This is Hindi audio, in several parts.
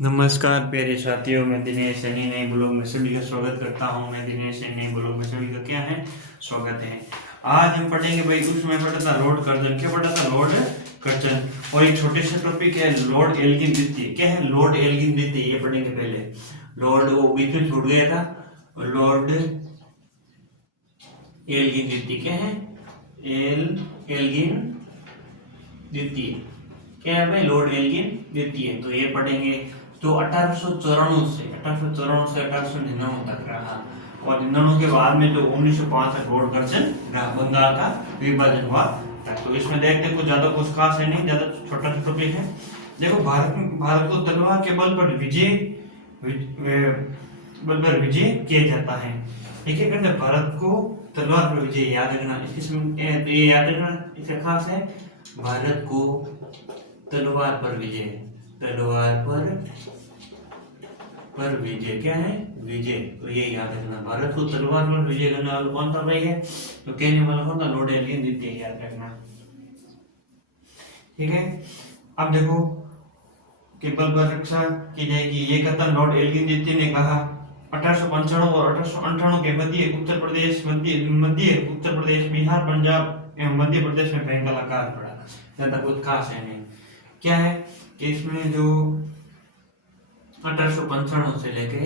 नमस्कार प्यारे साथियों, मैं दिनेश सैनी नए ब्लॉग में सभी का स्वागत करता हूं। मैं दिनेश सैनी नए ब्लॉग में सभी का क्या है स्वागत है। आज हम पढ़ेंगे भाई, उसमें पढ़ा था लोड कर्जन, क्या पढ़ा था लोड कर्जन, और एक छोटे से टॉपिक है लोड एल्गिन द्वितीय। क्या है लोड एल्गिन द्वितीय, ये पढ़ेंगे पहले। लोड वो बीच में छूट गया था, लोड एल्गिन द्वितीय क्या है एल्गिन द्वितीय क्या है भाई लोड एल्गिन द्वितीय। तो ये पढ़ेंगे जो 1894 से 1899 तक रहा, और 99 के बाद में जो 1905 तक लोड कर्जन रहा, बंगाल का विभाजन हुआ तक। तो इसमें देखते कुछ ज्यादा कुछ खास है नहीं, ज्यादा छोटा सा टॉपिक है। देखो, भारत को तलवार के बल पर विजय किया जाता है। ठीक है, कहते भारत को तलवार पर विजय, याद रखना ये याद रखना, इसका खास है भारत को तलवार पर विजय, तलवार पर विजय क्या है विजय। तो ये याद रखना, भारत को तलवार पर विजय करने वाला कौन था भाई है, तो कहने वाला कौन था, लॉर्ड एल्गिन द्वितीय, याद रखना। ठीक है, अब देखो कि बल पर रक्षा की जाएगी, ये कथन लॉर्ड एल्गिन द्वितीय ने कहा 1895 और 1898 के मध्य उत्तर प्रदेश, उत्तर प्रदेश, बिहार, पंजाब एवं मध्य प्रदेश में भयंकर आकार पड़ा। ज्यादा कुछ खास है नहीं। क्या है कि इसमें जो 1895 से लेके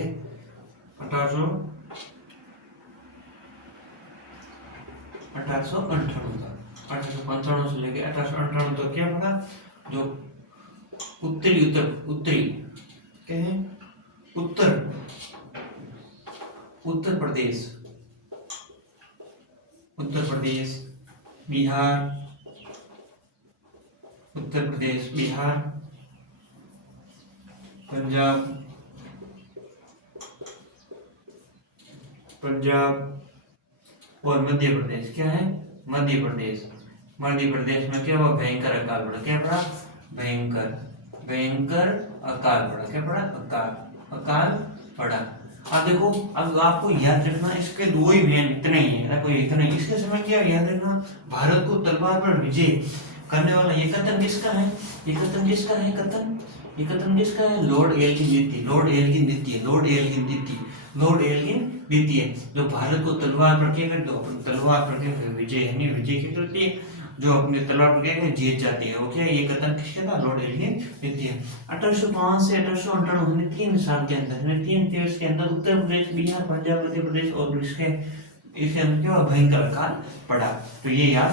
1858 से लेके 1858 तक क्या पड़ा, जो उत्तरी क्या है उत्तर प्रदेश, बिहार, उत्तर प्रदेश, बिहार, पंजाब और मध्य प्रदेश, क्या है मध्य प्रदेश में क्या हुआ, भयंकर अकाल पड़ा। क्या पड़ा, भयंकर अकाल पड़ा। क्या पड़ा, अकाल पड़ा। अब देखो, अब आपको याद रखना, इसके दो ही मेन इतने ही है, कोई इतना ही। इसके समय क्या याद रखना, भारत को तलवार पर विजय करने वाला ये कथन किसका है, ये कथन किसका है, लॉर्ड एल्गिन द्वितीय, जो भारत को तलवार पर क्या करते, तलवार पर क्या करते, विजय है नहीं, विजय क्या करती है, जो अपने तलवार पर क्या करते, जीत जाती है। वो क्या, ये कथन किसका था, लॉर्ड एल्गिन द्वितीय। 1805 से 1898 3 साल के अंदर, 3 वर्ष के अंदर उत्तर प्रदेश, बिहार, पंजाब, मध्य प्रदेश और इसके अंदर क्या भयंकर अकाल पड़ा। तो ये याद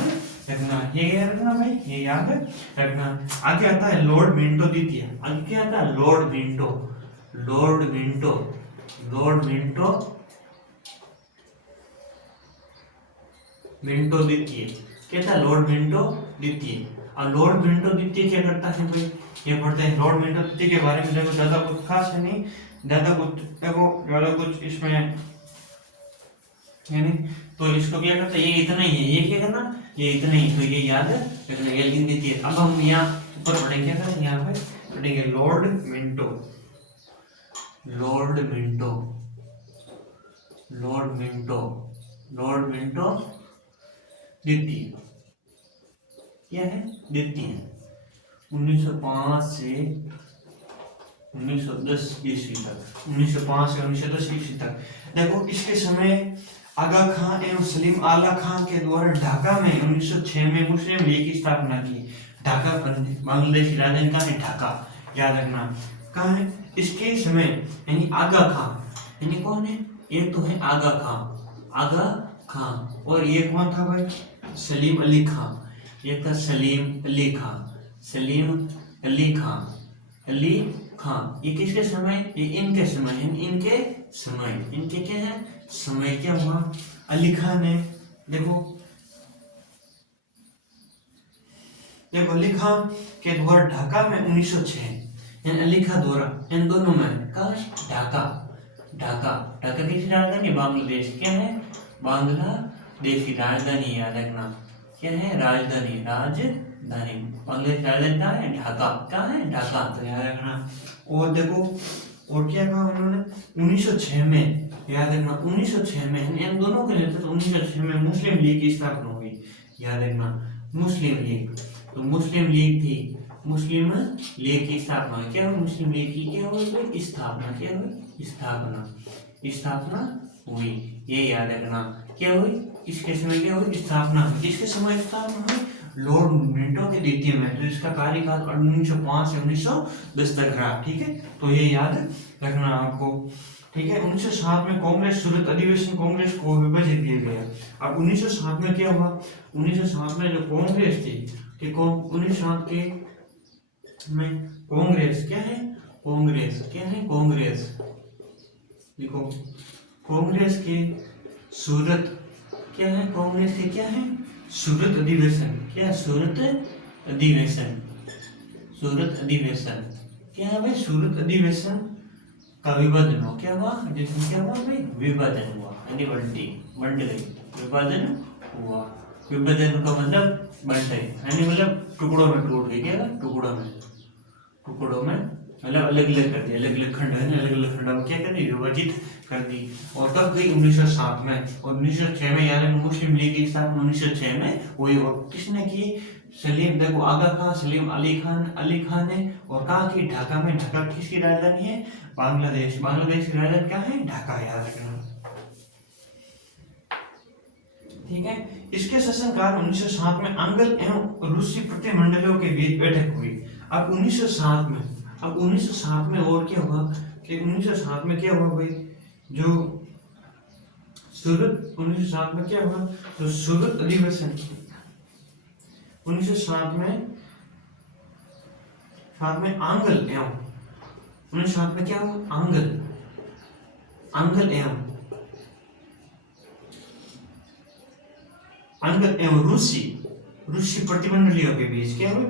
रखना, ये याद रखना भाई, ये याद रखना। आगे आता है लॉर्ड मिंटो द्वितीय। आगे क्या आता है, लॉर्ड मिंटो द्वितीय। क्या था, लॉर्ड मिंटो द्वितीय। और लॉर्ड मिंटो द्वितीय क्या करता है भाई, ये पढ़ते हैं लॉर्ड मिंटो द्वितीय के बारे में। देखो ज्यादा कुछ खास है नहीं, ज्यादा कुछ इसमें है नहीं। तो इसको क्या करता है, ये इतना ही है, ये क्या करना, ये इतना ही। तो ये याद रखना, एल्गिन द्वितीय। अब हम यहाँ ऊपर पढ़ेंगे, क्या करें, यहाँ पे पढ़ेंगे लॉर्ड मिंटो द्वितीय। क्या है, द्वितीय 1905 से 1910 ईस्वी तक, 1905 से 1910 ईस्वी तक। देखो, इसके समय आगा खान एवं सलीम आला खान के द्वारा ढाका में 1906 में मुस्लिम लीग की स्थापना की। ढाका बांग्लादेश की राजधानी कहाँ है, ढाका, याद रखना। कहाँ है, इसके समय यानी आगा खान, यानी कौन है, ये तो है आगा खान, और ये कौन था भाई, सलीम अली खान। ये था सलीम अली खान। ये किसके समय, ये इनके क्या है समय, क्या हुआ, अली खान ने, देखो अली खान के द्वारा ढाका में 1906, अली खान द्वारा, इन दोनों में कहा, ढाका किसकी राजधानी, बांग्लादेश। क्या है, बांग्लादेश की राजधानी, याद रखना। क्या है, राजधानी बांग्लादेश राजधानी कहाँ है, ढाका। तो याद रखना। और देखो, और क्या कहा उन्होंने 1906 में, याद रखना 1906 में, इन दोनों के लिए तो 1906 में मुस्लिम लीग की स्थापना हुई, याद रखना, मुस्लिम लीग। तो मुस्लिम लीग थी मुस्लिम लीग की स्थापना। क्या हुई? मुस्लिम लीग की क्या हुई? स्थापना। क्या हुई? स्थापना हुई। ये याद रखना। क्या हुई? इसके समय क्या हुई? स्थापना हुई। इसके समय स्थापना हुई लॉर्ड मिंटो के द्वितीय में। तो इसका कार्यकाल 1905 से 1910 तक रहा। ठीक है, तो ये याद रखना आपको। ठीक है, 1907 में कांग्रेस सूरत अधिवेशन कांग्रेस को विभाजित किया गया। अब 1907 में क्या हुआ? 1907 में जो कांग्रेस थी, कि 1907 के में कांग्रेस क्या है? कांग्रेस देखो, कांग्रेस के सूरत क्या है? कांग्रेस के क्या है? सूरत अधिवेशन। क्या? सूरत अधिवेशन क्या है भाई? सूरत अधिवेशन का विभाजन हुआ। क्या हुआ? जिसमें क्या हुआ भाई? विभाजन हुआ, यानी बंट गई। विभाजन हुआ। विभाजन का मतलब बंट गई, यानी मतलब टुकड़ों में टूट गई। क्या? टुकड़ों में मतलब अलग अलग कर दिया। अलग अलग खंड है, अलग अलग खंडों में क्या कर दी? विभाजित कर दी। और कब गई? 1907 में। और 1906 में यानी मुस्लिम लीग की स्थापना 1906 में हुई। और किसने की? सलीम, देखो, आगा खान, सलीम अली खान ने। और कहा कि ढाका में। ढाका किसकी राजधानी है? बांग्लादेश की राजधानी क्या है? ढाका, याद रखना। ठीक है, इसके शासनकाल 1907 में आंग्ल एवं रूसी प्रतिमंडलों के बीच बैठक हुई। अब 1907 में और क्या हुआ कि 1907 में क्या हुआ भाई? जो सूरत 1907 में क्या हुआ? तो सूरत अधिवेशन 1907 में आंग्ल एवं 1907 में क्या हुआ? आंग्ल एवं रूसी प्रतिमंडलियों के बीच क्या हुआ?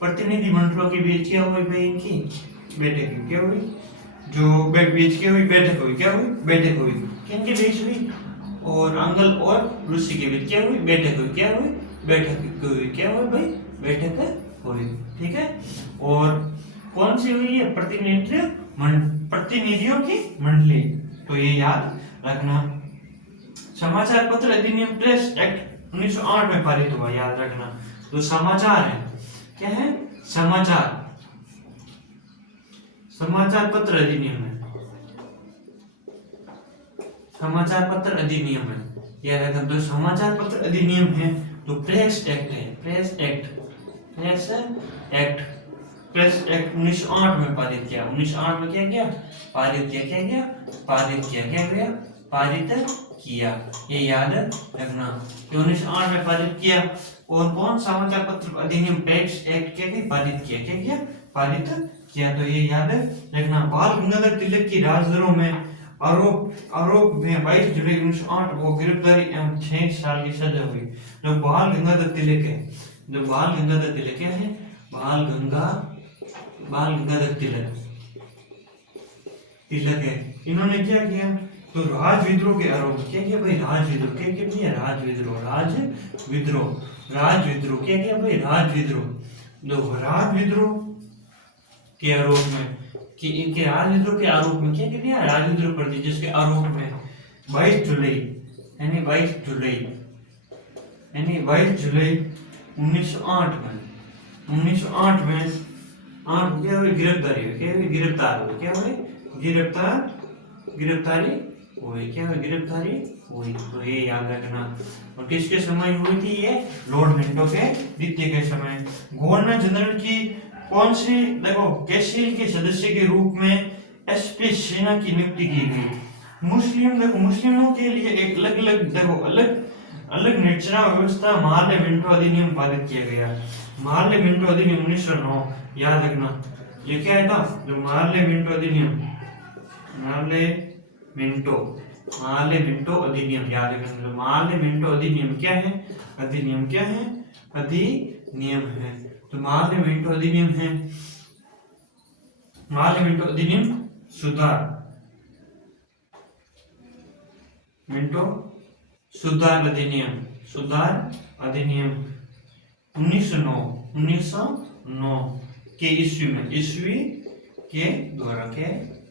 प्रतिनिधि मंडलों के बीच क्या हुई भाई? इनकी बैठक हुई। क्या हुई? जो बीच क्या हुई? बैठक हुई। क्या हुई? बैठक हुई। किनके बीच हुई? और आंग्ल और रूसी के बीच क्या हुई? बैठक हुई। क्या हुई? बैठक हुई। क्या हुई भाई? बैठक हुई। ठीक है, और कौन सी हुई है? प्रतिनिधियों की मंडली। तो ये याद रखना। समाचार पत्र अधिनियम प्रेस एक्ट 1908 में पारित हुआ, याद रखना। तो समाचार है, क्या है? समाचार पत्र अधिनियम है। समाचार पत्र अधिनियम है, याद रखना। तो समाचार पत्र अधिनियम है तो प्रेस एक्ट है। प्रेस एक्ट 1908 में पारित किया। 1908 में क्या किया? पारित किया। ये याद रखना कि 1908 में पारित किया। और कौन? समाचार पत्र अधिनियम प्रेस एक्ट क्या पारित किया? क्या किया? पारित किया। तो ये याद रखना। बाल गंगाधर तिलक की राजद्रोह में आरोप में 22 जुलाई 1908 को गिरफ्तारी एवं 6 साल की सजा हुई। जो बाल गंगाधर तिलक है, क्या है? बाल गंगाधर तिलक है। इन्होंने क्या किया? तो राजविद्रोह के आरोप। क्या किया भाई? राजविद्रोह। क्या किया? राजविद्रोह। क्या किया भाई? राजविद्रोह के आरोप में कि इनके राजविद्रोह के आरोप में क्या किया? राजविद्रोह कर दी, जिसके आरोप में 22 जुलाई 1908 में क्या हुई? गिरफ्तारी हुई। क्या हुई? गिरफ्तारी हुई। तो ये याद रखना। और किसके समय हुई थी ये? लॉर्ड मिंटो के द्वितीय के समय। गवर्नर जनरल की कौन सी? देखो, कैसिल के सदस्य के रूप में एसपी सेना की नियुक्ति की गई। मुस्लिमों के लिए एक अलग निचला व्यवस्था मार्ले मिंटो अधिनियम पारित किया गया। मार्ले मिंटो अधिनियम 1909, याद रखना। ये क्या था? जो मार्ले मिंटो अधिनियम, याद रखना। मार्ले मिंटो अधिनियम क्या है? अधिनियम है। तो मार्ले मिंटो अधिनियम है। मार्ले मिंटो अधिनियम सुधार अधिनियम 1909 के ईस्वी के द्वारा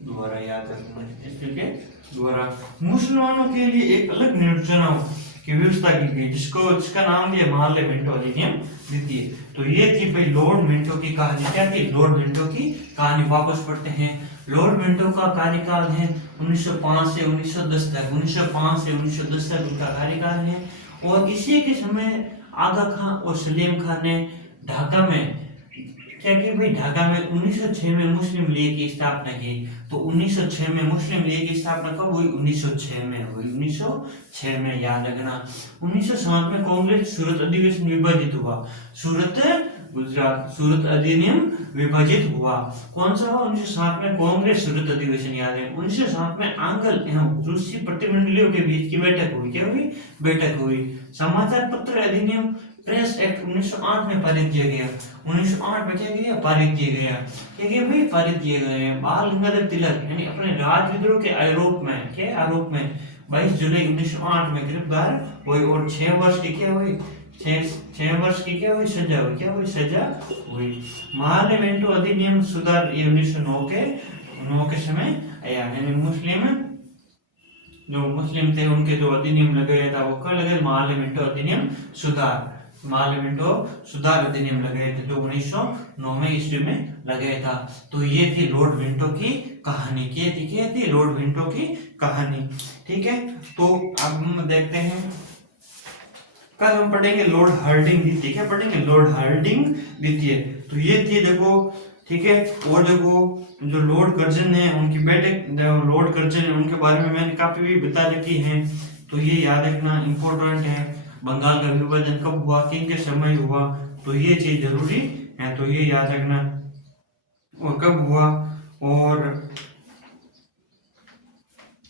द्वारा, याद रखना हिस्ट्री के द्वारा मुसलमानों के लिए एक अलग निर्चुनाव की व्यवस्था की गई, जिसका नाम दिया मार्ले मिंटो अधिनियम द्वितीय। तो ये थी भाई लॉर्ड मिंटो की कहानी। क्या थी? लॉर्ड मिंटो की कहानी। वापस पढ़ते हैं। लॉर्ड मिंटो का कार्यकाल है 1905 से 1910 तक। 1905 से 1910 तक उनका कार्यकाल है। और इसी के समय आगा खान और सलीम खान ने ढाका में क्या किया भाई? ढाका में 1906 में मुस्लिम लीग की स्थापना की। तो 1906 में मुस्लिम लीग की स्थापना कब हुई? 1906 में हुई। 1906 में, याद रखना। 1907 में कांग्रेस सूरत अधिवेशन विभाजित हुआ। सूरत गुजरात सूरत अधिनियम विभाजित हुआ। कौन सा हुआ? 1907 में कांग्रेस सूरत अधिवेशन, याद है। 1907 में आंग्ल एवं रूसी प्रतिनिधियों के बीच की बैठक हुई। क्या हुई? बैठक हुई। समाचार पत्र अधिनियम प्रेस एक्ट 1908 में पारित किया गया। 1908 में क्या किया? पारित किया गया। क्या किया भाई? पारित किए गए। बाल गंगाधर तिलक यानी अपने राजविद्रोह के आरोप में, क्या आरोप में, 22 जुलाई 1908 में गिरफ्तार हुई और 6 वर्ष की क्या हुई? 6 वर्ष की क्या हुई? सजा हुई। क्या हुई? सजा हुई। पार्लियामेंटो अधिनियम सुधार ये 1909 के समय आया। यानी मुस्लिम थे उनके जो अधिनियम लगाया था वो कब लगे? पार्लियामेंटो अधिनियम सुधार, पार्लियामेंटो सुधार अधिनियम लगाए थे जो 1909 में ईस्वी में लगाया था। तो ये थी लॉर्ड मिंटो की कहानी। क्या थी? लॉर्ड मिंटो की कहानी। ठीक है, तो अब हम देखते हैं, कल हम पढ़ेंगे लॉर्ड हार्डिंग द्वितीय। क्या पढ़ेंगे? लॉर्ड हार्डिंग द्वितीय। तो ये थी, देखो, ठीक है। और देखो जो लॉर्ड कर्जन है उनकी बेटे लॉर्ड कर्जन है, उनके बारे में मैंने काफी भी बता रखी है। तो ये याद रखना इंपॉर्टेंट है। बंगाल का विभाजन कब हुआ, किन के समय हुआ, तो ये चीज जरूरी है, तो ये याद रखना। और कब हुआ और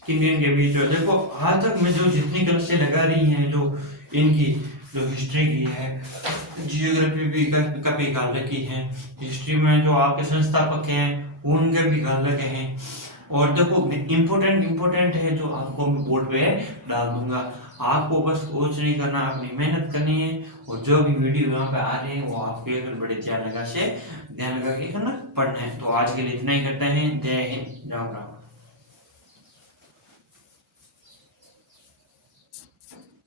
किन के बीच। और देखो आज तक मैं जो जितनी क्लासें लगा रही हैं, जो इनकी जो हिस्ट्री की है, जियोग्राफी भी का भी गाल रखी है, हिस्ट्री में जो आपके संस्थापक हैं उनके भी गाल रखे हैं। और देखो इम्पोर्टेंट है जो आपको बोर्ड पे डाल दूंगा। आपको बस कुछ नहीं करना, अपनी मेहनत करनी है। और जो भी वीडियो यहाँ पे आ रहे हैं वो आपके अगर बड़े ध्यान लगा के करना, पढ़ना है। तो आज के लिए इतना ही करते हैं। जय हिंद, राम राम।